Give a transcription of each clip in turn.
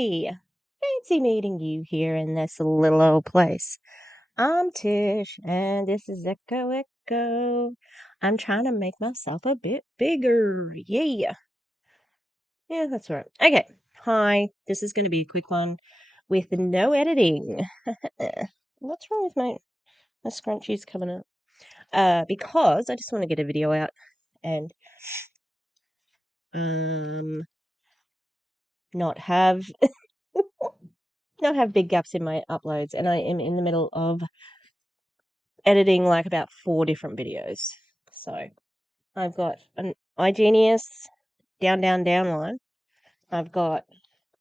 Hey, fancy meeting you here in this little old place. I'm Tish, and this is Echo Echo. I'm trying to make myself a bit bigger. Yeah. Yeah, that's right. Okay. Hi, this is going to be a quick one with no editing. What's wrong with my scrunchies coming up? Because I just want to get a video out and um not have not have big gaps in my uploads, and I am in the middle of editing like about 4 different videos. So I've got an iGenius down line. I've got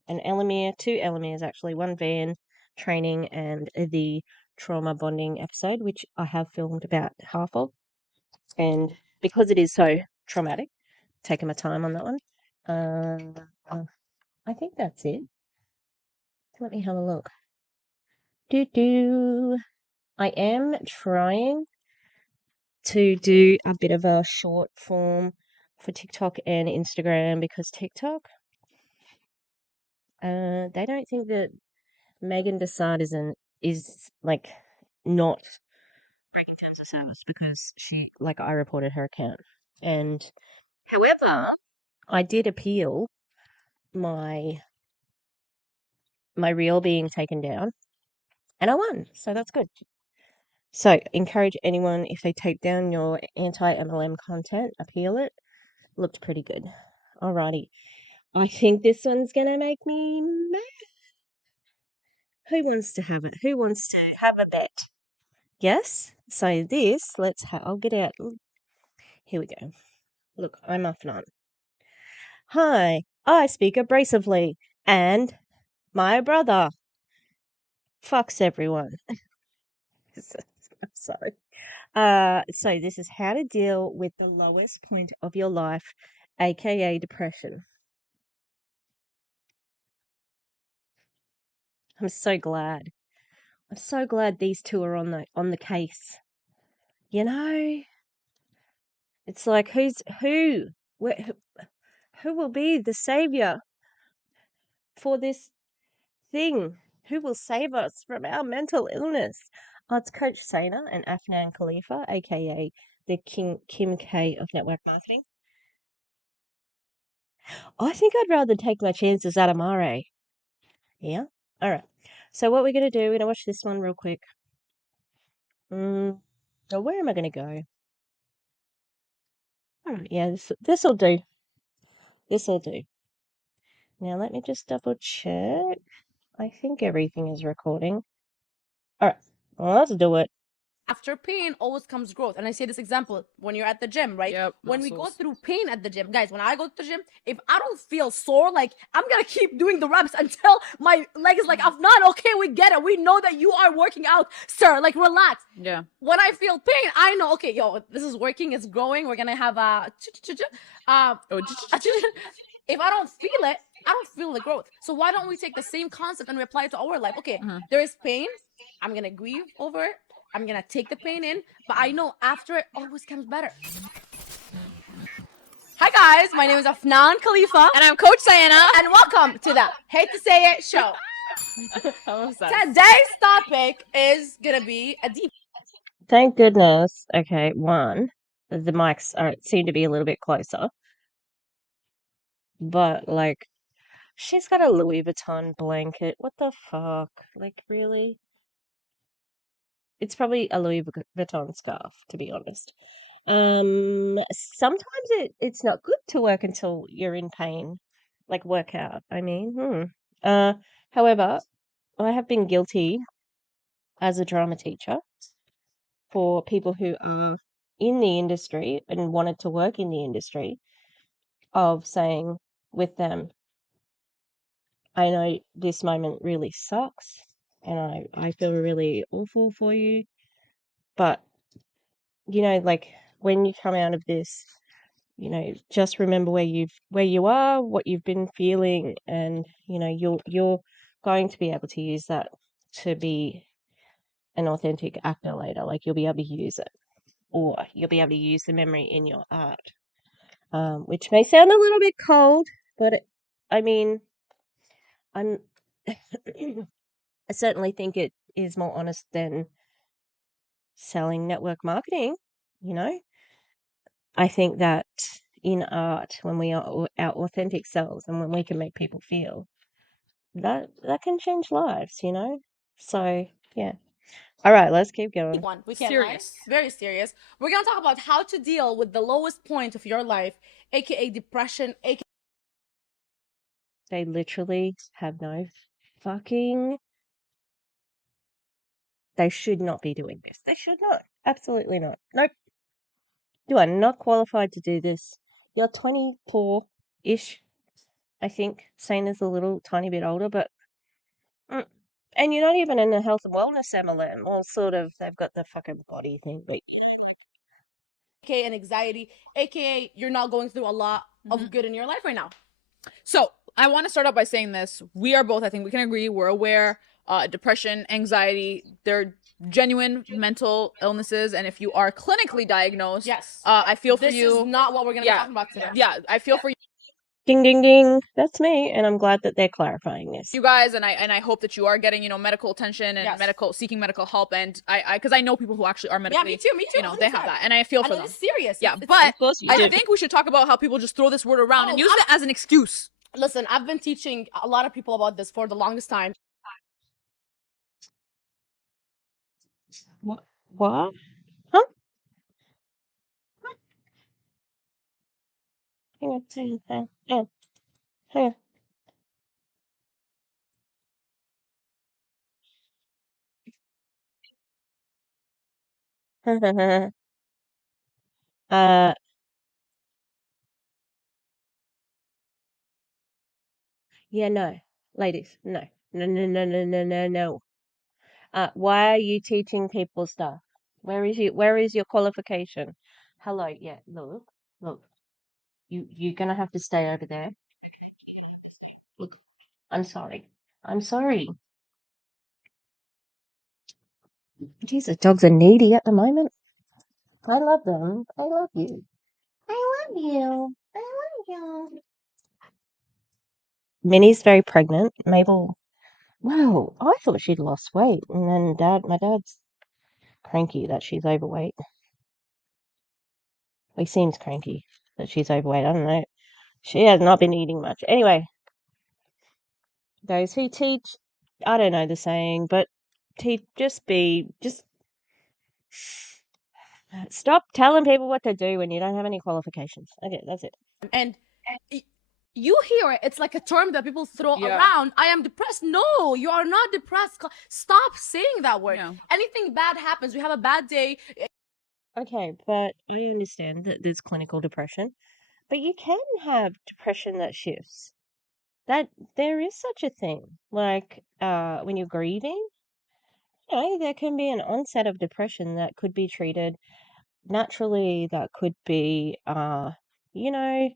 an Elamere, 2 Elameres actually, 1 van training and the trauma bonding episode, which I have filmed about half of. And because it is so traumatic, taking my time on that one. I think that's it. Let me have a look. I am trying to do a bit of a short form for TikTok and Instagram because TikTok, they don't think that Megan Desard is like not breaking terms of service because I reported her account. And however, I did appeal my reel being taken down and I won. So that's good. So encourage anyone, if they take down your anti-MLM content, appeal it. Looked pretty good. Alrighty. I think this one's gonna make me mad. Who wants to have it? Who wants to have a bet? Yes? So I'll get out. Here we go. Look, I'm Afnan. Hi, I speak abrasively, and my brother fucks everyone. Sorry. So this is how to deal with the lowest point of your life, aka depression. I'm so glad. I'm so glad these two are on the case. You know, it's like who will be the savior for this thing? Who will save us from our mental illness? Oh, it's Coach Sayna and Afnan Khalifa, aka the Kim K of network marketing. I think I'd rather take my chances at Amare. Yeah. All right. So what we're gonna do? We're gonna watch this one real quick. So where am I gonna go? All right. Yeah. This'll do. This'll do. Now let me just double check. I think everything is recording. All right. Well, let's do it. After pain always comes growth. And I say this example when you're at the gym, right? Yep, when we go muscles. through pain at the gym, guys, when I go to the gym, if I don't feel sore, like I'm gonna keep doing the reps until my leg is like, Afnan, okay, we get it. We know that you are working out, sir. Like, relax. Yeah. When I feel pain, I know, okay, yo, this is working, it's growing. We're gonna have a if I don't feel it, I don't feel the growth. So why don't we take the same concept and we apply it to our life? Okay, there is pain. I'm gonna grieve over it. I'm gonna take the pain in, but I know after it always comes better. Hi guys, my name is Afnan Khalifa. And I'm Coach Sayna. And welcome to the Hate to Say It show. Today's topic is gonna be a deep. Thank goodness. Okay, the mics seem to be a little bit closer. But like, she's got a Louis Vuitton blanket. What the fuck? Like, really? It's probably a Louis Vuitton scarf, to be honest. Sometimes it's not good to work until you're in pain, like work out. I mean, however, I have been guilty as a drama teacher for people who are in the industry and wanted to work in the industry of saying with them, I know this moment really sucks and I feel really awful for you, but like when you come out of this, just remember where you are, what you've been feeling, and you're going to be able to use that to be an authentic actor later. Like you'll be able to use it, or you'll be able to use the memory in your art, which may sound a little bit cold, but I mean, I certainly think it is more honest than selling network marketing, you know? I think that in art, when we are our authentic selves and when we can make people feel, that can change lives, you know? So, yeah. All right, let's keep going. One, we can't Serious. lie. Very serious. We're gonna talk about how to deal with the lowest point of your life, aka depression, aka They literally have no fucking. They should not be doing this. They should not. Absolutely not. Nope. You are not qualified to do this. You're 24-ish, I think. Sayna's a little tiny bit older, but and you're not even in a health and wellness MLM. Well, sort of. They've got the fucking body thing, but an anxiety, aka you're not going through a lot of good in your life right now. So I want to start out by saying this. We are both, I think we can agree, we're aware depression, anxiety, they're genuine mental illnesses. And if you are clinically diagnosed, Yes. I feel for This you. is not what we're gonna be talking about today. Yeah, I feel for ding, ding, ding. That's me, and I'm glad that they're clarifying this. you guys, and I hope that you are getting, you know, medical attention and Yes. seeking medical help. And because I know people who actually are medically, Yeah, me too. you know, they have 100%. that, and I feel for And them. it's serious. Yeah, It's- but Of course you I do. think we should talk about how people just throw this word around and use it as an excuse. Listen, I've been teaching a lot of people about this for the longest time. What? What? Huh? Hang on, hang on. uh, yeah, no, ladies, no, no, no, no, no, no, no, no. Why are you teaching people stuff? Where is your qualification? Hello, yeah, look, you're gonna have to stay over there. Look, I'm sorry. I'm sorry. Jeez, the dogs are needy at the moment. I love them. I love you. I love you. I love you. Minnie's very pregnant. Mabel, wow, I thought she'd lost weight. And then my dad's cranky that she's overweight. He seems cranky that she's overweight. I don't know. She has not been eating much. Anyway, those who teach, I don't know the saying, but just stop telling people what to do when you don't have any qualifications. Okay, that's it. And you hear it, it's like a term that people throw around. I am depressed. No, you are not depressed. Stop saying that word. Yeah. Anything bad happens, we have a bad day. Okay, but I understand that there's clinical depression, but you can have depression that shifts. That there is such a thing. Like when you're grieving, there can be an onset of depression that could be treated naturally, that could be you know,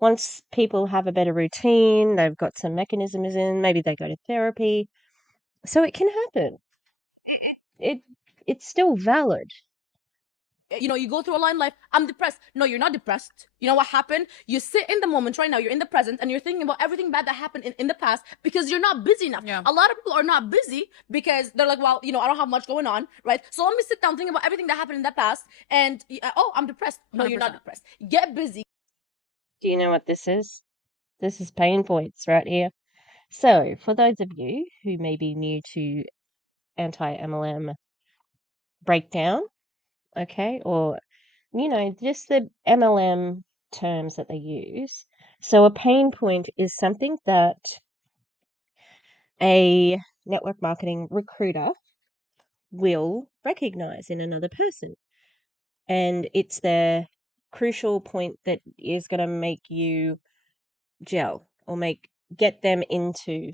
once people have a better routine, they've got some mechanisms in, maybe they go to therapy. So it can happen. It's still valid. You go through a line in life, I'm depressed. No, you're not depressed. You know what happened? You sit in the moment right now, you're in the present, and you're thinking about everything bad that happened in the past because you're not busy enough. Yeah. A lot of people are not busy because they're like, well, I don't have much going on, right? So let me sit down, think about everything that happened in the past, and oh, I'm depressed. No, you're not 100%. depressed. Get busy. Do you know what this is? This is pain points right here. So, for those of you who may be new to anti-MLM breakdown, okay, or just the MLM terms that they use. So, a pain point is something that a network marketing recruiter will recognize in another person. And it's the crucial point that is going to make you gel or get them into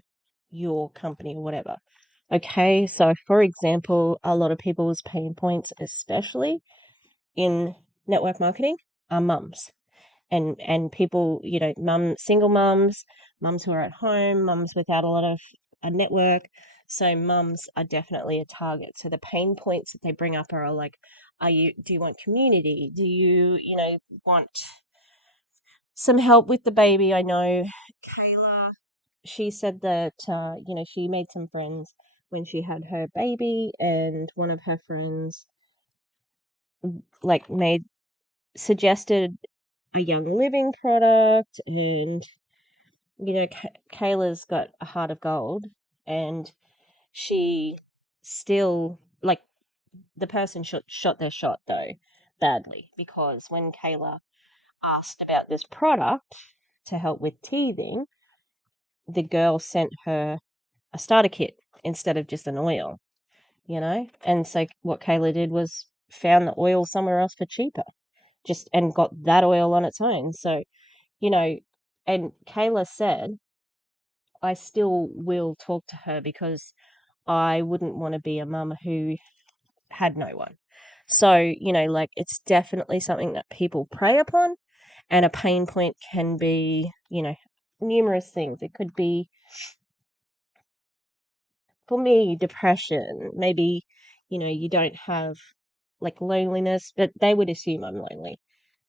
your company or whatever. Okay, so for example, a lot of people's pain points, especially in network marketing, are mums. And people, single mums who are at home, mums without a lot of a network. So mums are definitely a target. So the pain points that they bring up are like, do you want community? Do you, want some help with the baby? I know Kayla she said that, she made some friends when she had her baby, and one of her friends, like, suggested a young living product, and, Kayla's got a heart of gold, and she still, like, the person shot their shot, though, badly, because when Kayla asked about this product to help with teething, the girl sent her a starter kit instead of just an oil, and so what Kayla did was found the oil somewhere else for cheaper, and got that oil on its own. So, and Kayla said, I still will talk to her because I wouldn't want to be a mum who had no one. So, it's definitely something that people prey upon, and a pain point can be, numerous things. It could be, for me, depression. Maybe, you don't have, like, loneliness, but they would assume I'm lonely,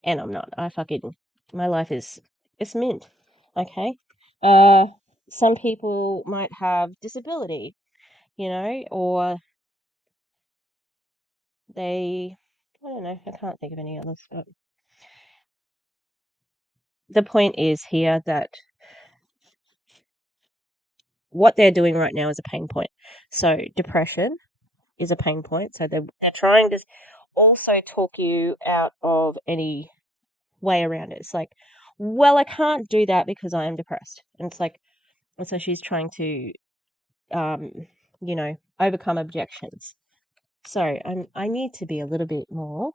and I'm not. My life it's mint, okay? Some people might have disability, or I don't know, I can't think of any others, but the point is here that what they're doing right now is a pain point. So depression is a pain point. So they're trying to also talk you out of any way around it. It's like, well, I can't do that because I am depressed. And it's like, and so she's trying to, overcome objections. So I need to be a little bit more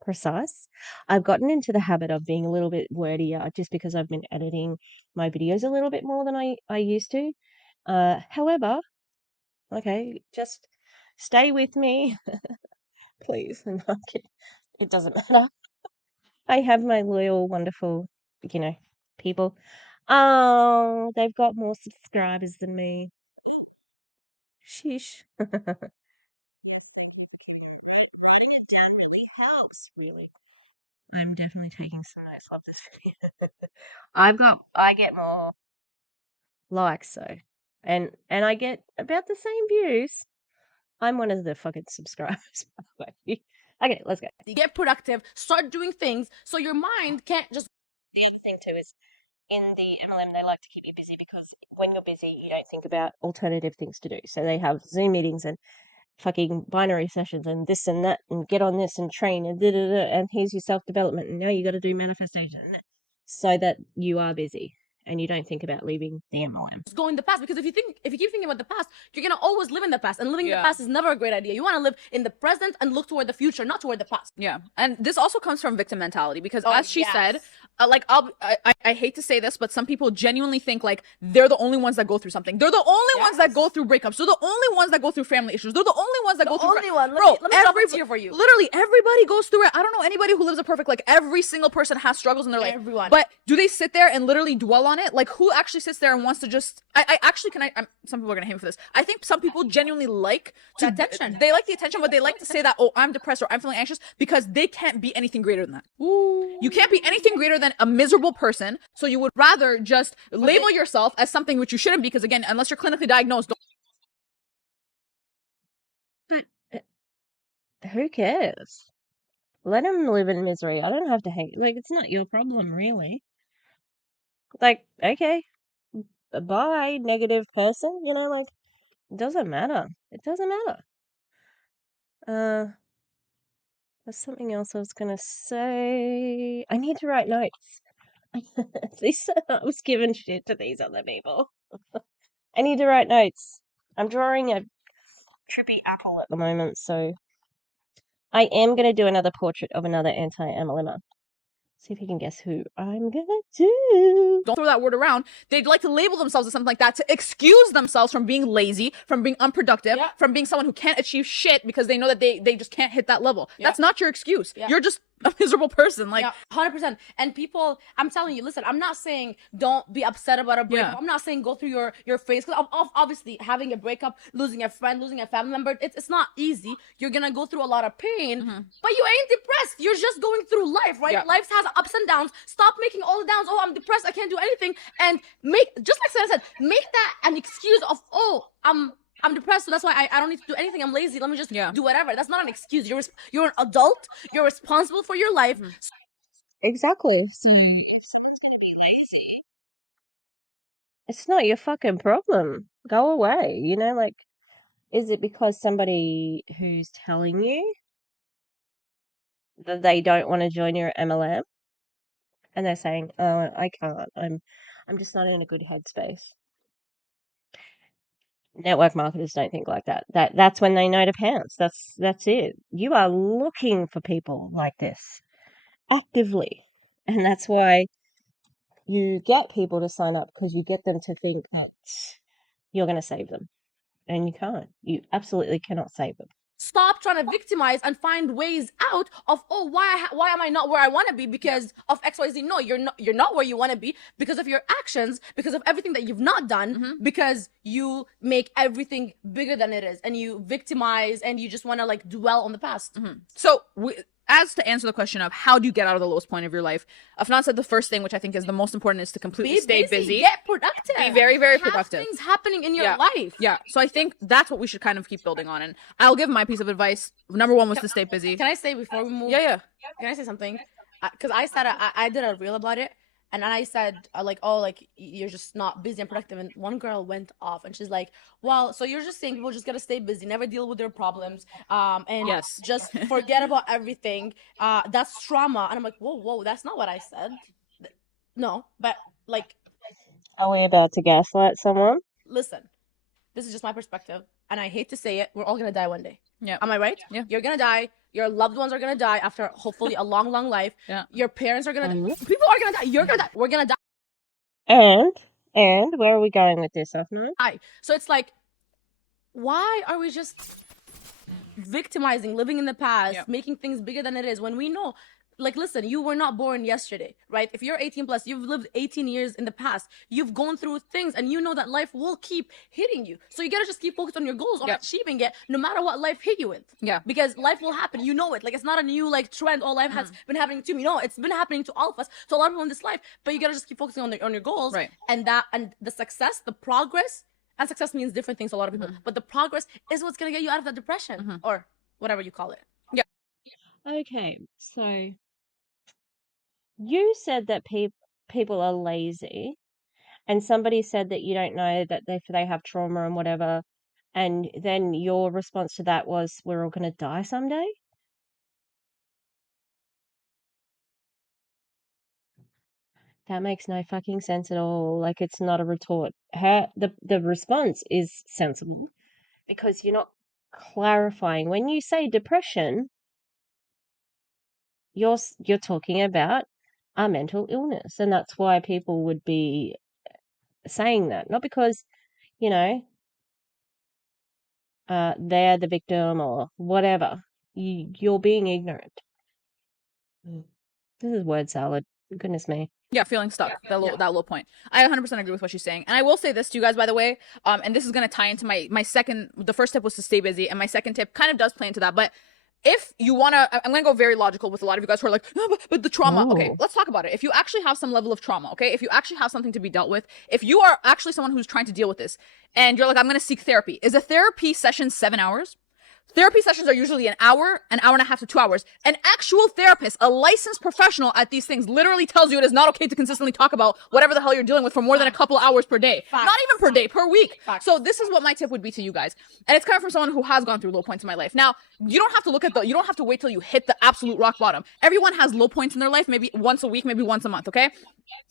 precise. I've gotten into the habit of being a little bit wordier just because I've been editing my videos a little bit more than I used to. However, okay, just stay with me, please. It doesn't matter. I have my loyal, wonderful, people. Oh, they've got more subscribers than me. Sheesh. It helps, really. I'm definitely taking some notes of this video. I get more likes, so, and I get about the same views. I'm one of the fucking subscribers, by the way. Okay, let's go. Get productive, start doing things so your mind can't just. The thing too is, in the MLM, they like to keep you busy because when you're busy, you don't think about alternative things to do. So they have Zoom meetings and fucking binary sessions and this and that, and get on this and train and and here's your self-development, and now you got to do manifestation, so that you are busy and you don't think about leaving the MLM. Go in the past, because if you keep thinking about the past, you're gonna always live in the past, and living in the past is never a great idea. You want to live in the present and look toward the future, not toward the past. Yeah, and this also comes from victim mentality because, as she said, like I hate to say this, but some people genuinely think like they're the only ones that go through something. They're the only ones that go through breakups. They're the only ones that go through family issues. They're the only ones that go through. Let me drop a tear for you. Literally, everybody goes through it. I don't know anybody who lives a perfect. Like every single person has struggles in their life. Everyone. But do they sit there and literally dwell on it? Like who actually sits there and wants to just? Some people are gonna hate me for this. I think some people genuinely like the attention. They like the attention, but they like to say that, oh, I'm depressed or I'm feeling anxious, because they can't be anything greater than that. Ooh. You can't be anything greater than a miserable person. So you would rather just label yourself as something which you shouldn't be, because again, unless you're clinically diagnosed. But who cares? Let them live in misery. I don't have to hate. Like, it's not your problem, really. Like, okay, bye, negative person. Like, it doesn't matter. It doesn't matter. There's something else I was gonna say. I need to write notes. I was giving shit to these other people. I need to write notes. I'm drawing a trippy apple at the moment, so I am gonna do another portrait of another anti-MLMer. See if you can guess who I'm gonna do. Don't throw that word around. They'd like to label themselves as something like that to excuse themselves from being lazy, from being unproductive, from being someone who can't achieve shit because they know that they just can't hit that level. That's not your excuse. You're just a miserable person. Like, yeah, 100%. And people, I'm telling you, listen, I'm not saying don't be upset about a breakup. Yeah. I'm not saying go through your phase, because obviously having a breakup, losing a friend, losing a family member, it's not easy. You're gonna go through a lot of pain, but you ain't depressed. You're just going through life, right? Yeah. Life has ups and downs. Stop making all the downs. Oh, I'm depressed, I can't do anything. And make, just like Sarah said, make that an excuse of, oh, I'm depressed, so that's why I don't need to do anything. I'm lazy. Let me just do whatever. That's not an excuse. You're an adult. You're responsible for your life. Exactly. So it's not your fucking problem. Go away. You know, like, is it because somebody who's telling you that they don't want to join your MLM and they're saying, "Oh, I can't. I'm just not in a good headspace." Network marketers don't think like that. That's when they know to pounce. That's it. You are looking for people like this actively, and that's why you get people to sign up, because you get them to think that you're going to save them, and you can't. You absolutely cannot save them. Stop trying to victimize and find ways out of, oh, why am I not where I want to be because of XYZ. No, you're not where you want to be because of your actions, because of everything that you've not done, because you make everything bigger than it is, and you victimize, and you just want to like dwell on the past. So as to answer the question of how do you get out of the lowest point of your life, Afnan said the first thing, which I think is the most important, is to completely stay busy. Get productive. Be very, very Have productive. things happening in your life. Yeah. So I think that's what we should kind of keep building on. And I'll give my piece of advice. Number one was to stay busy. Can I say before we move? Yeah. Can I say something? Because I said I did a reel about it, and then I said like, oh, like you're just not busy and productive. And one girl went off, and she's like, well, so you're just saying people just gotta stay busy, never deal with their problems, and just forget about everything. That's trauma. And I'm like, whoa, that's not what I said. No, but like, Are we about to gaslight someone? listen, this is just my perspective, and I hate to say it, we're all gonna die one day. Yeah. Am I right? Yeah. You're gonna die. Your loved ones are gonna die after hopefully a long, long life. Yeah. Your parents are gonna die. People are gonna die. You're gonna die. We're gonna die. And where are we going with this, Afnan? So it's like, why are we just victimizing, living in the past, making things bigger than it is, when we know, like, listen, you were not born yesterday, right? If you're 18 plus, you've lived 18 years in the past. You've gone through things, and you know that life will keep hitting you. So you gotta just keep focused on your goals, on achieving it, no matter what life hit you with. Yeah. Because life will happen. You know it. Like, it's not a new like trend. All life has been happening to me. No, it's been happening to all of us, to a lot of people in this life. But you gotta just keep focusing on your goals, Right? And the success, the progress, and success means different things to a lot of people. But the progress is what's gonna get you out of that depression or whatever you call it. Yeah. Okay, so you said that people are lazy, and somebody said that you don't know that they have trauma and whatever, and then your response to that was, we're all going to die someday? That makes no fucking sense at all. Like, it's not a retort. The response is sensible, because you're not clarifying. When you say depression, you're talking about a mental illness, and that's why people would be saying that, not because, you know, they're the victim or whatever. You're being ignorant. This is word salad. Goodness me. Yeah, feeling stuck. That low point. I 100% agree with what she's saying. And I will say this to you guys, by the way, and this is going to tie into my second, the first tip was to stay busy, and my second tip kind of does play into that. But if you want to, I'm going to go very logical with a lot of you guys who are like, no, but the trauma. Okay, let's talk about it. If you actually have some level of trauma, okay, if you actually have something to be dealt with, if you are actually someone who's trying to deal with this, and you're like, I'm going to seek therapy. Is a therapy session 7 hours? Therapy sessions are usually an hour and a half to 2 hours. An actual therapist, a licensed professional at these things, literally tells you it is not okay to consistently talk about whatever the hell you're dealing with for more than a couple hours per day. Not even per day, per week. So this is what my tip would be to you guys. And it's coming from someone who has gone through low points in my life. Now, you don't have to you don't have to wait till you hit the absolute rock bottom. Everyone has low points in their life, maybe once a week, maybe once a month, okay?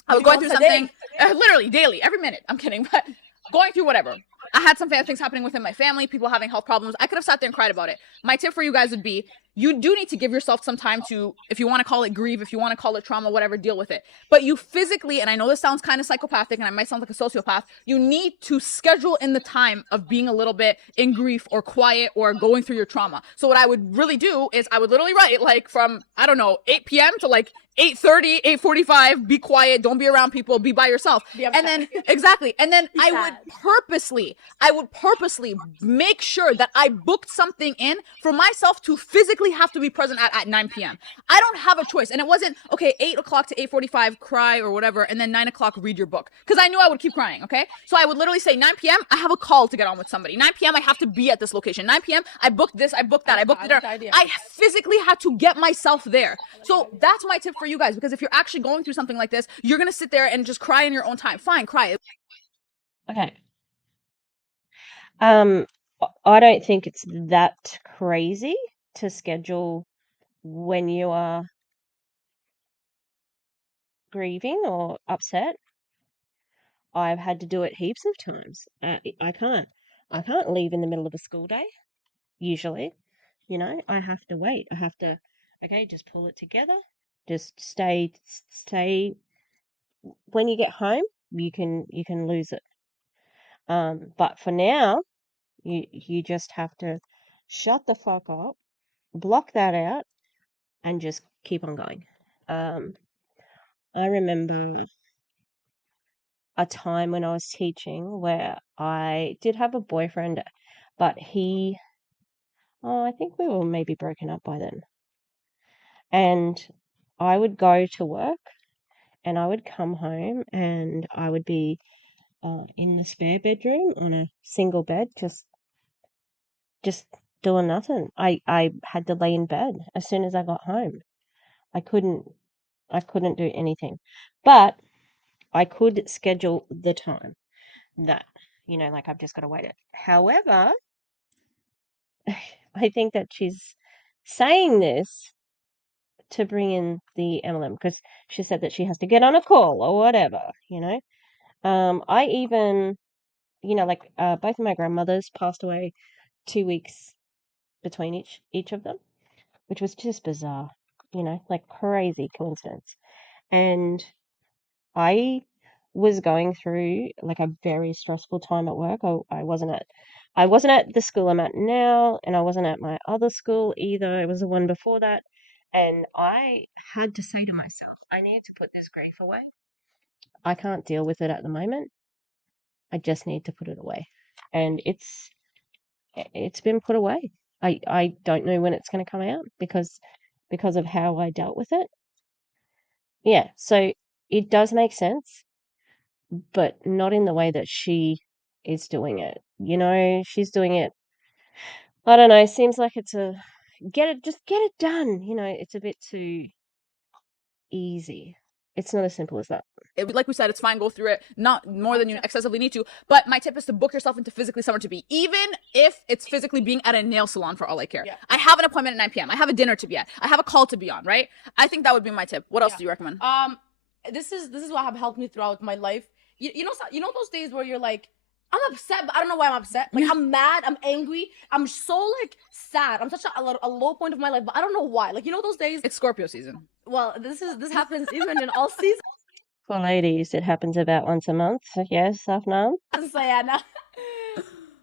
I was going through something, literally daily, every minute. I'm kidding, but going through whatever. I had some things happening within my family, people having health problems. I could have sat there and cried about it. My tip for you guys would be, you do need to give yourself some time to, if you want to call it grieve, if you want to call it trauma, whatever, deal with it. But you physically, and I know this sounds kind of psychopathic and I might sound like a sociopath, you need to schedule in the time of being a little bit in grief or quiet or going through your trauma. So what I would really do is I would literally write like from, I don't know, 8 p.m. to like 8:30, 8:45, be quiet, don't be around people, be by yourself. And then, exactly. And then I would purposely make sure that I booked something in for myself to physically have to be present at 9 p.m. I don't have a choice. And it wasn't, okay, 8 o'clock to 8:45, cry or whatever, and then 9 o'clock, read your book. Because I knew I would keep crying, okay? So I would literally say 9 p.m., I have a call to get on with somebody. 9 p.m., I have to be at this location. 9 p.m., I booked this, I booked that, I booked it. I physically had to get myself there. So that's my tip for you guys, because if you're actually going through something like this, you're going to sit there and just cry in your own time. Fine, cry. Okay. I don't think it's that crazy to schedule when you are grieving or upset. I've had to do it heaps of times. I can't leave in the middle of a school day, usually. You know, I have to wait. I have to, okay, just pull it together. Just stay. When you get home, you can lose it. But for now, you just have to shut the fuck up, block that out, and just keep on going. I remember a time when I was teaching where I did have a boyfriend, but I think we were maybe broken up by then. And I would go to work and I would come home and I would be in the spare bedroom on a single bed, just doing nothing. I had to lay in bed as soon as I got home. I couldn't do anything. But I could schedule the time that, like I've just got to wait it. However, I think that she's saying this to bring in the MLM because she said that she has to get on a call or whatever. I even, both of my grandmothers passed away 2 weeks between each of them, which was just bizarre, like crazy coincidence. And I was going through like a very stressful time at work. I wasn't at the school I'm at now, and I wasn't at my other school either. It was the one before that. And I had to say to myself, I need to put this grief away. I can't deal with it at the moment. I just need to put it away. And it's been put away. I don't know when it's going to come out because of how I dealt with it. Yeah, so it does make sense, but not in the way that she is doing it. She's doing it, I don't know, seems like it's just get it done. It's a bit too easy. It's not as simple as that. Like we said, it's fine, go through it, not more than you excessively need to. But my tip is to book yourself into physically somewhere to be, even if it's physically being at a nail salon for all I care. Yeah. I have an appointment at 9 p.m. I have a dinner to be at. I have a call to be on, right? I think that would be my tip. What else do you recommend? This is what have helped me throughout my life. You know those days where you're like, I'm upset, but I don't know why I'm upset. Like, I'm mad, I'm angry, I'm so like sad. I'm such a low point of my life, but I don't know why. Like, those days. It's Scorpio season. Well, this happens even in all seasons. For ladies, it happens about once a month. So yes, Afnan. Sayna.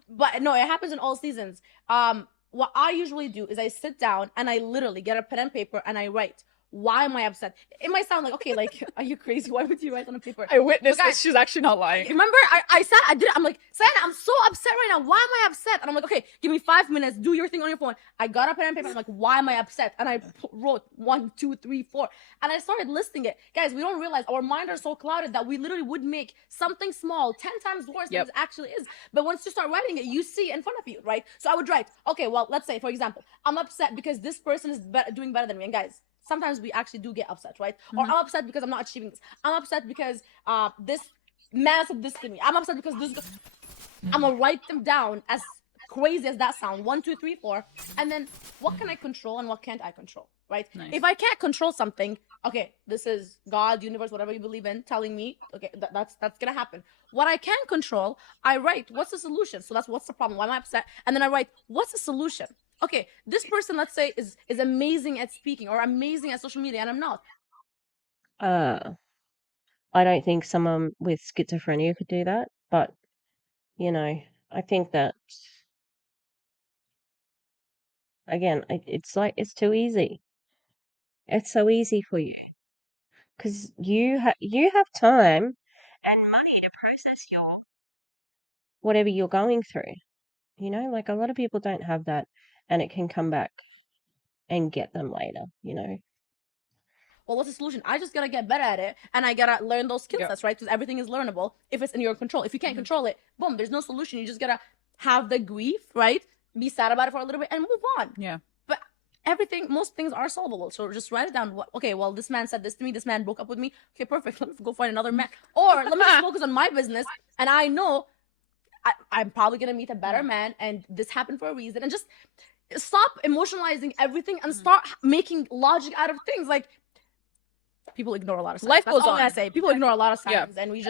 But no, it happens in all seasons. What I usually do is I sit down and I literally get a pen and paper and I write. Why am I upset? It might sound like, okay, like, are you crazy? Why would you write on a paper? I witnessed this. She's actually not lying. Remember, I did it. I'm like, Sayna, I'm so upset right now. Why am I upset? And I'm like, okay, give me 5 minutes. Do your thing on your phone. I got a pen and paper. I'm like, why am I upset? And I wrote 1, 2, 3, 4. And I started listing it. Guys, we don't realize our minds are so clouded that we literally would make something small 10 times worse than it actually is. But once you start writing it, you see it in front of you, right? So I would write, okay, well, let's say, for example, I'm upset because this person is doing better than me. And guys, sometimes we actually do get upset, right? Or I'm upset because I'm not achieving this. I'm upset because this man said this to me. I'm upset because this. I'm gonna write them down, as crazy as that sounds. 1, 2, 3, 4, and then what can I control and what can't I control, right? Nice. If I can't control something, okay, this is God, universe, whatever you believe in, telling me, okay, that's gonna happen. What I can control, I write, what's the solution? So that's what's the problem? Why am I upset? And then I write, what's the solution? Okay, this person, let's say, is amazing at speaking or amazing at social media, and I'm not. I don't think someone with schizophrenia could do that, but I think that again, it's like it's too easy. It's so easy for you because you have time and money to process whatever you're going through. Like a lot of people don't have that, and it can come back and get them later. Well, what's the solution? I just gotta get better at it, and I gotta learn those skill sets, right? Because everything is learnable if it's in your control. If you can't control it, boom, there's no solution. You just gotta have the grief, right? Be sad about it for a little bit and move on. Yeah. But most things are solvable. So just write it down. Okay, well, this man said this to me. This man broke up with me. Okay, perfect. Let me go find another man. Or let me just focus on my business, and I know I'm probably gonna meet a better man, and this happened for a reason. And just stop emotionalizing everything and start making logic out of things. Like, people ignore a lot of signs. Life That's goes all on. I say. People ignore a lot of signs, Yeah. and we're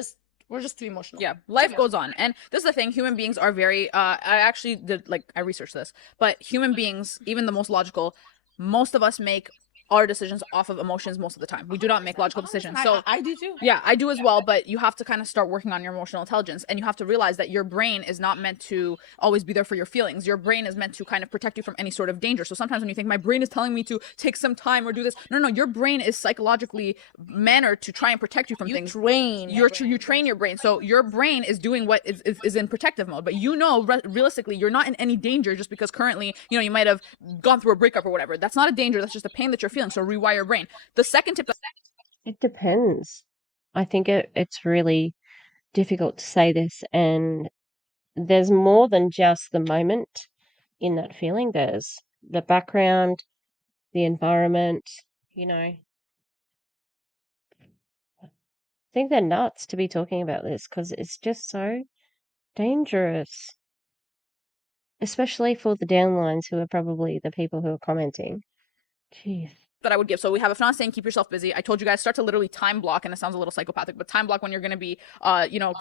just too emotional. Yeah, life goes on. And this is the thing, human beings are very I actually did, I researched this, but human beings, even the most logical, most of us make our decisions off of emotions most of the time. We do not make logical decisions. So I do too. yeah, I do as well, but you have to kind of start working on your emotional intelligence, and you have to realize that your brain is not meant to always be there for your feelings. Your brain is meant to kind of protect you from any sort of danger. So sometimes when you think my brain is telling me to take some time or do this, no, your brain is psychologically mannered to try and protect you from things. You train your brain. So your brain is doing what is in protective mode, but realistically, you're not in any danger just because currently, you might have gone through a breakup or whatever. That's not a danger. That's just a pain that you're feeling. So rewire your brain. The second tip. It depends. I think it's really difficult to say this, and there's more than just the moment in that feeling. There's the background, the environment. I think they're nuts to be talking about this because it's just so dangerous, especially for the downlines who are probably the people who are commenting. Jeez. That I would give. So we have Afnan saying keep yourself busy. I told you guys start to literally time block, and it sounds a little psychopathic, but time block when you're going to be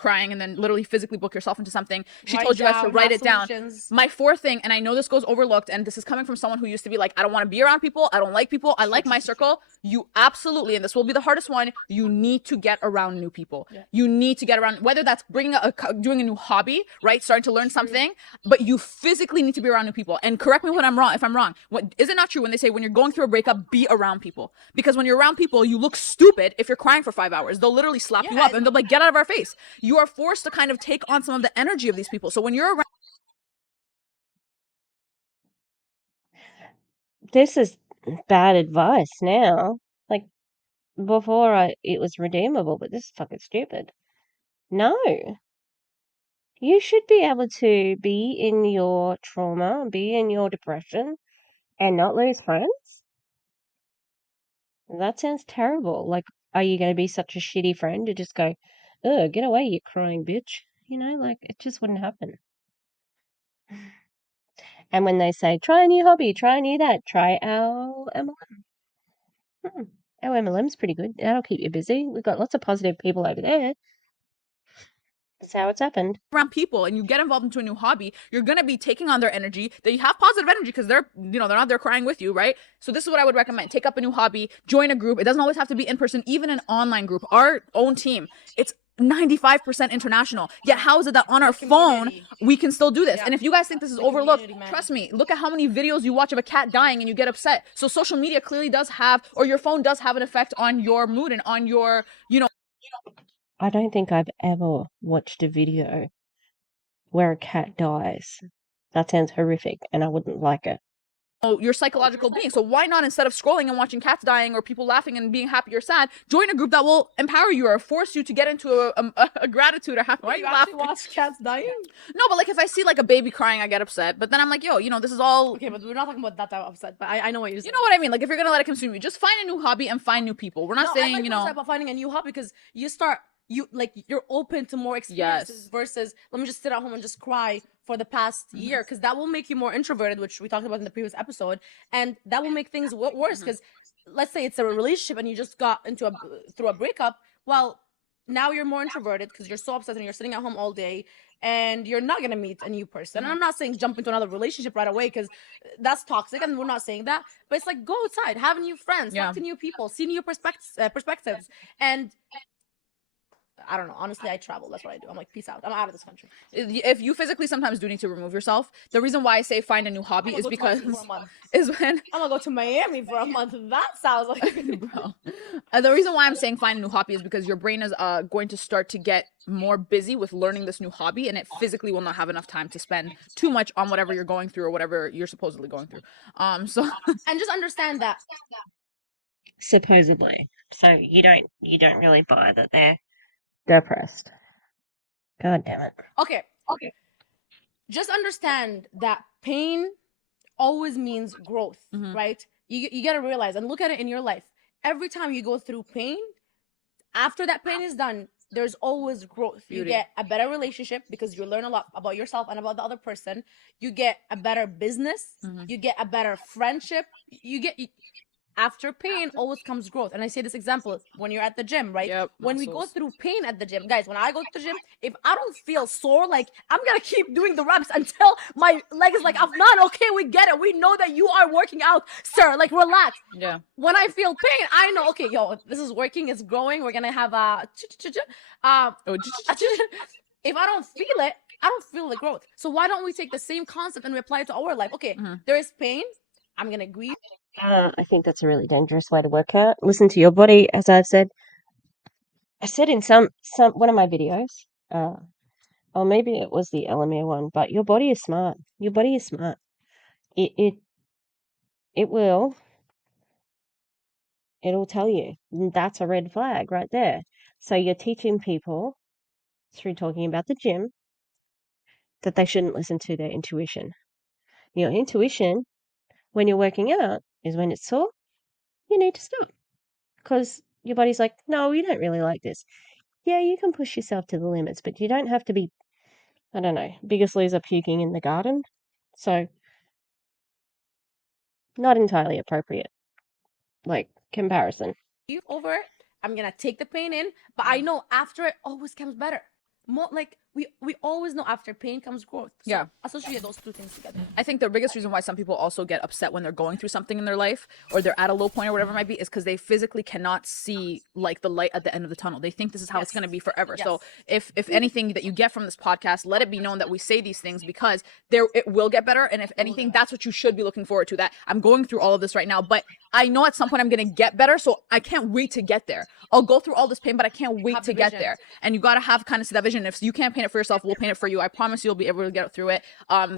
crying, and then literally physically book yourself into something. She told you guys to write it down. My fourth thing, and I know this goes overlooked, and this is coming from someone who used to be like, I don't want to be around people, I don't like people, I like my circle. You absolutely, and this will be the hardest one, you need to get around new people. Yeah. You need to get around, whether that's doing a new hobby, right? Starting to learn something, but you physically need to be around new people. And correct me if I'm wrong. Is it not true when they say when you're going through a breakup, be around people? Because when you're around people, you look stupid if you're crying for 5 hours. They'll literally slap you up and they'll be like, get out of our face. You are forced to kind of take on some of the energy of these people. So when you're around, This is bad advice now. Like, before it was redeemable, but this is fucking stupid. No. You should be able to be in your trauma, be in your depression, and not lose friends. That sounds terrible. Like, are you going to be such a shitty friend to just go, ugh, get away, you crying bitch? Like, it just wouldn't happen. And when they say, try a new hobby, try a new that, try our MLM. Our MLM's pretty good. That'll keep you busy. We've got lots of positive people over there. That's how it's happened. Around people and you get involved into a new hobby, you're gonna be taking on their energy. They have positive energy because they're not there crying with you, right? So this is what I would recommend. Take up a new hobby, join a group. It doesn't always have to be in person, even an online group. Our own team, it's 95% international. Yet how is it that on our phone we can still do this? Yeah. And if you guys think this is overlooked, trust me, look at how many videos you watch of a cat dying and you get upset. So social media clearly does have, or your phone does have an effect on your mood and on your, I don't think I've ever watched a video where a cat dies. That sounds horrific, and I wouldn't like it. Your psychological being. So why not, instead of scrolling and watching cats dying or people laughing and being happy or sad, join a group that will empower you or force you to get into a gratitude or happy. Why are you laughing? Watch cats dying? No, but like if I see like a baby crying, I get upset. But then I'm like, yo, this is all okay. But we're not talking about that type of upset. But I know what you're saying. You know what I mean? Like if you're gonna let it consume you, just find a new hobby and find new people. We're not saying about finding a new hobby because you're open to more experiences versus let me just sit at home and just cry for the past year, because that will make you more introverted, which we talked about in the previous episode, and that will make things worse. Because let's say it's a relationship and you just got into through a breakup. Well, now you're more introverted because you're so upset and you're sitting at home all day and you're not going to meet a new person. And I'm not saying jump into another relationship right away because that's toxic, and we're not saying that, but it's like go outside, have new friends, talk to new people, see new perspectives. And I don't know. Honestly, I travel. That's what I do. I'm like, peace out. I'm out of this country. If you physically sometimes do need to remove yourself, the reason why I say find a new hobby is because I'm gonna go to Miami for a month. That sounds like bro. The reason why I'm saying find a new hobby is because your brain is going to start to get more busy with learning this new hobby, and it physically will not have enough time to spend too much on whatever you're going through or whatever you're supposedly going through. So and just understand that supposedly. So you don't really buy that they're depressed. God damn it. Okay. Just understand that pain always means growth, right? You got to realize and look at it in your life. Every time you go through pain, after that pain is done, there's always growth. You get a better relationship because you learn a lot about yourself and about the other person. You get a better business. You get a better friendship. After pain always comes growth. And I say this example when you're at the gym, right? When we go through pain at the gym, guys, when I go to the gym, if I don't feel sore, like I'm gonna keep doing the reps until my leg is like, Afnan, okay, we get it. We know that you are working out, sir. Like, relax. Yeah. When I feel pain, I know, okay, yo, this is working, it's growing. We're gonna have a if I don't feel it, I don't feel the growth. So why don't we take the same concept and apply it to our life? Okay, there is pain. I'm gonna grieve. I think that's a really dangerous way to work out. Listen to your body, as I've said. I said in some one of my videos, or maybe it was the LMA one, but your body is smart. Your body is smart. It'll tell you that's a red flag right there. So you're teaching people through talking about the gym that they shouldn't listen to their intuition. Your intuition when you're working out is when it's sore, you need to stop. Because your body's like, no, you don't really like this. Yeah, you can push yourself to the limits, but you don't have to be, I don't know, Biggest Loser puking in the garden. So, not entirely appropriate, like, comparison. Over it. I'm gonna take the pain in, but I know after it always comes better. More like we always know after pain comes growth. So associate those two things together. I think the biggest reason why some people also get upset when they're going through something in their life or they're at a low point or whatever it might be is because they physically cannot see like the light at the end of the tunnel. They think this is how it's going to be forever. So if anything that you get from this podcast, let it be known that we say these things because it will get better. And if anything, that's what you should be looking forward to. That I'm going through all of this right now, but I know at some point I'm going to get better. So I can't wait to get there. I'll go through all this pain, but I can't wait to get there. And you got to have kind of that vision. If you can't paint it for yourself, we'll paint it for you. I promise you'll be able to get through it. Oh,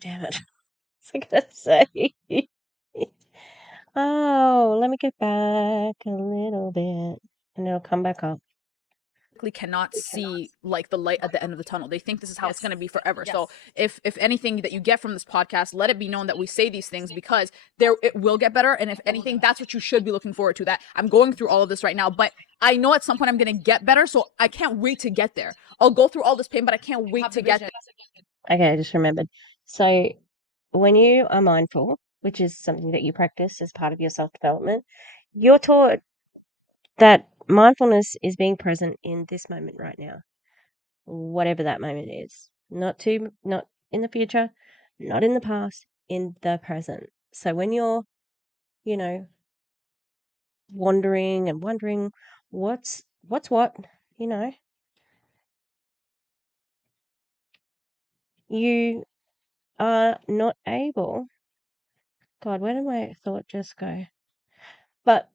damn it. What's I gonna say? Oh, let me get back a little bit and it'll come back up. Cannot see like the light at the end of the tunnel. They think this is how it's going to be forever. So if anything that you get from this podcast, let it be known that we say these things because it will get better. And if anything, that's what you should be looking forward to. That I'm going through all of this right now, but I know at some point I'm going to get better. So I can't wait to get there. I'll go through all this pain, but I can't wait to get there. Okay, I just remembered. So when you are mindful, which is something that you practice as part of your self-development, you're taught that mindfulness is being present in this moment right now, whatever that moment is. Not in the future, not in the past, in the present. So when you're, wandering and wondering what's what, you are not able. God, where did my thought just go? But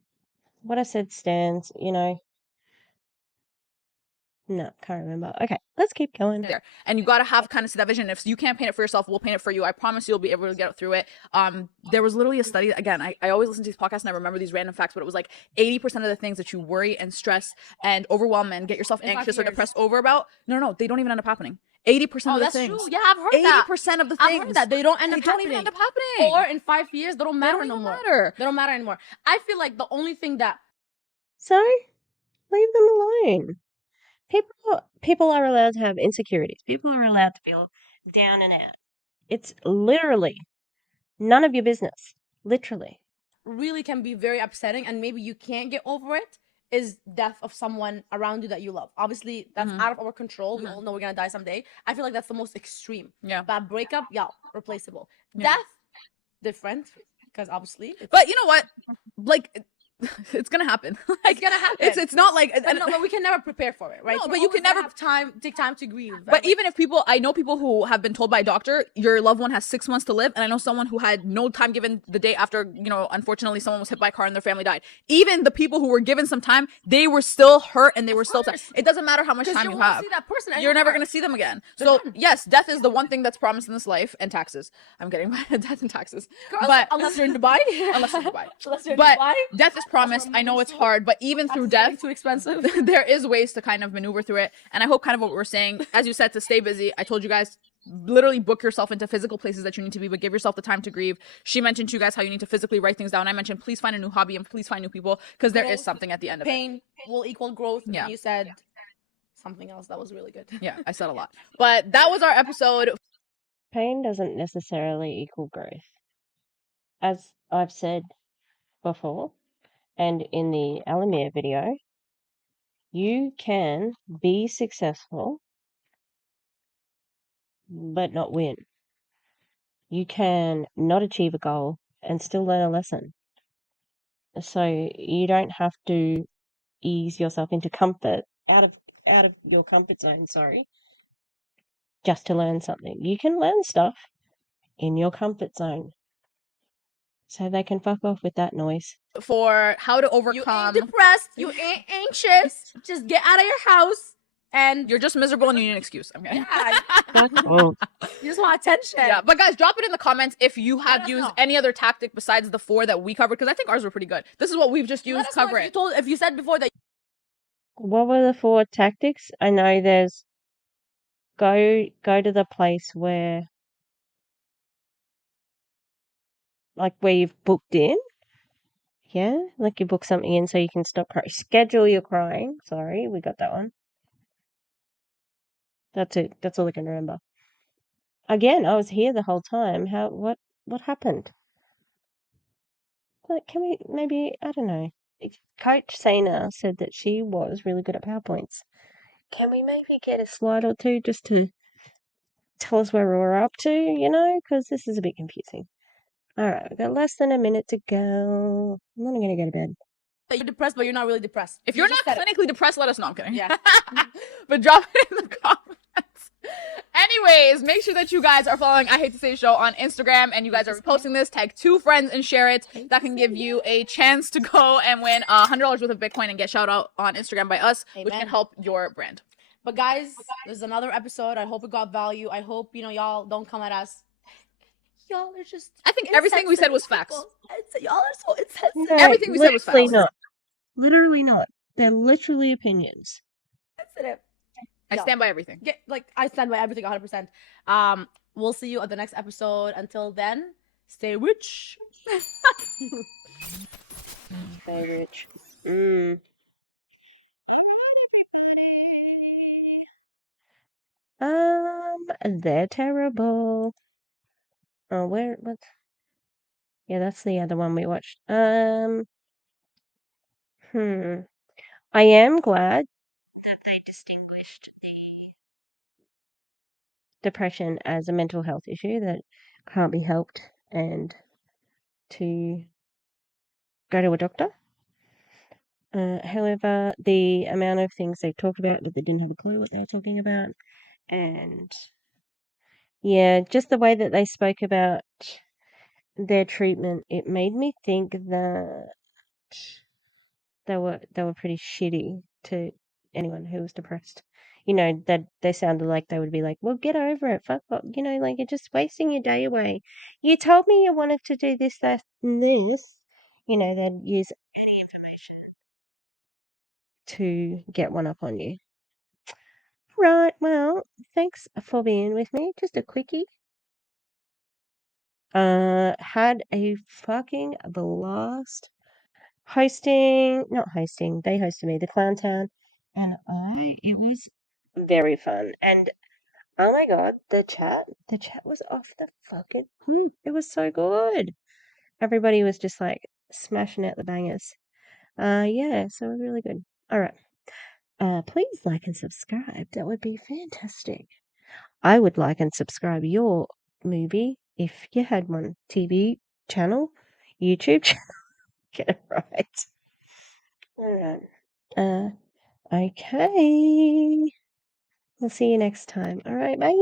what I said stands, no, can't remember. Okay, let's keep going. There. And you got to have kind of that vision. If you can't paint it for yourself, we'll paint it for you. I promise you'll be able to get through it. There was literally a study. Again, I always listen to these podcasts and I remember these random facts, but it was like 80% of the things that you worry and stress and overwhelm and get yourself anxious or depressed over about, no, they don't even end up happening. 80% of the things. True. Yeah, I've heard that. 80% of the I've things. heard that. They don't end up happening. Even end up happening. Or in 5 years, they don't matter no more. Matter. They don't matter anymore. I feel like the only thing that So leave them alone. People are allowed to have insecurities. People are allowed to feel down and out. It's literally none of your business. Literally. Really can be very upsetting, and maybe you can't get over it, is death of someone around you that you love. Obviously, that's out of our control. We all know we're gonna die someday. I feel like that's the most extreme. Yeah. But breakup, yeah, replaceable. Yeah. Death, different, because obviously. But you know what? Like, it's gonna happen. Like, It's gonna happen. It's not like. But we can never prepare for it, right? No, We're but you can always gonna never take time to grieve. But even if I know people who have been told by a doctor, your loved one has 6 months to live, and I know someone who had no time given the day after, unfortunately someone was hit by a car and their family died. Even the people who were given some time, they were still hurt and they were still sad. It doesn't matter how much time you have. See that person You're never gonna see them again. So yes, death is the one thing that's promised in this life, and taxes. I'm getting my death and taxes. But unless you're in Dubai. unless you're in Dubai. But Death is promised. I know it's hard, but even through death, too expensive. there is ways to kind of maneuver through it. And I hope kind of what we're saying, as you said, to stay busy. I told you guys, literally book yourself into physical places that you need to be, but give yourself the time to grieve. She mentioned to you guys how you need to physically write things down. I mentioned please find a new hobby and please find new people, because there is something at the end of it. Pain will equal growth. Yeah. And you said something else that was really good. Yeah, I said a lot. But that was our episode. Pain doesn't necessarily equal growth. As I've said before, and in the Alamir video, you can be successful but not win. You can not achieve a goal and still learn a lesson. So you don't have to ease yourself into comfort out of your comfort zone, just to learn something. You can learn stuff in your comfort zone. So they can fuck off with that noise. For how to You overcome. ain't depressed. You ain't anxious. Just get out of your house and You're just miserable and you need an excuse. I'm kidding. you just want attention. Yeah, but guys, drop it in the comments if you have us used know. any other tactic besides the 4 that we covered, because I think ours were pretty good. This is what we've just used. Let us know Cover if it. if you said before that What were the 4 tactics? I know there's go to the place where you've booked in. Yeah, like you book something in so you can stop crying. Schedule your crying. Sorry, we got that one. That's it. That's all I can remember. Again, I was here the whole time. What happened? Like, can we maybe, I don't know. Coach Sayna said that she was really good at PowerPoints. Can we maybe get a slide or two just to tell us where we're up to, because this is a bit confusing. All right, we've got less than a minute to go. I'm only going to go to bed. you're depressed, but you're not really depressed. If you're not clinically depressed, let us know. I'm kidding. Yeah. But drop it in the comments. Anyways, make sure that you guys are following I Hate to Say Show on Instagram, and you guys are posting this. Tag 2 friends and share it. That can give you a chance to go and win $100 worth of Bitcoin and get shout out on Instagram by us, which can help your brand. But guys, there's another episode. I hope it got value. I hope y'all don't come at us. Y'all are just. I think everything we said was facts. Y'all are so insensitive. No, Everything we said was literally facts. not. Literally not. They're literally opinions. Sensitive. I stand by everything. I stand by everything 100%. We'll see you at the next episode. Until then, stay rich. Stay rich. They're terrible. Oh, what? Yeah, that's the other one we watched. I am glad that they distinguished the depression as a mental health issue that can't be helped and to go to a doctor. However, the amount of things they talked about that they didn't have a clue what they were talking about, and yeah, just the way that they spoke about their treatment, it made me think that they were pretty shitty to anyone who was depressed. That they sounded like they would be like, "Well, get over it, fuck off," like you're just wasting your day away. You told me you wanted to do this, that, and this. They'd use any information to get one up on you. Right, well, thanks for being with me. Just a quickie. Had a fucking blast. not hosting, they hosted me, the Clown Town, and it was very fun. And oh my god, the chat was off the fucking it was so good. Everybody was just like smashing out the bangers. Yeah, so it was really good. All right. Please like and subscribe. That would be fantastic. I would like and subscribe your movie if you had one. TV channel, YouTube channel. Get it right. All right. Okay. We'll see you next time. All right. Bye.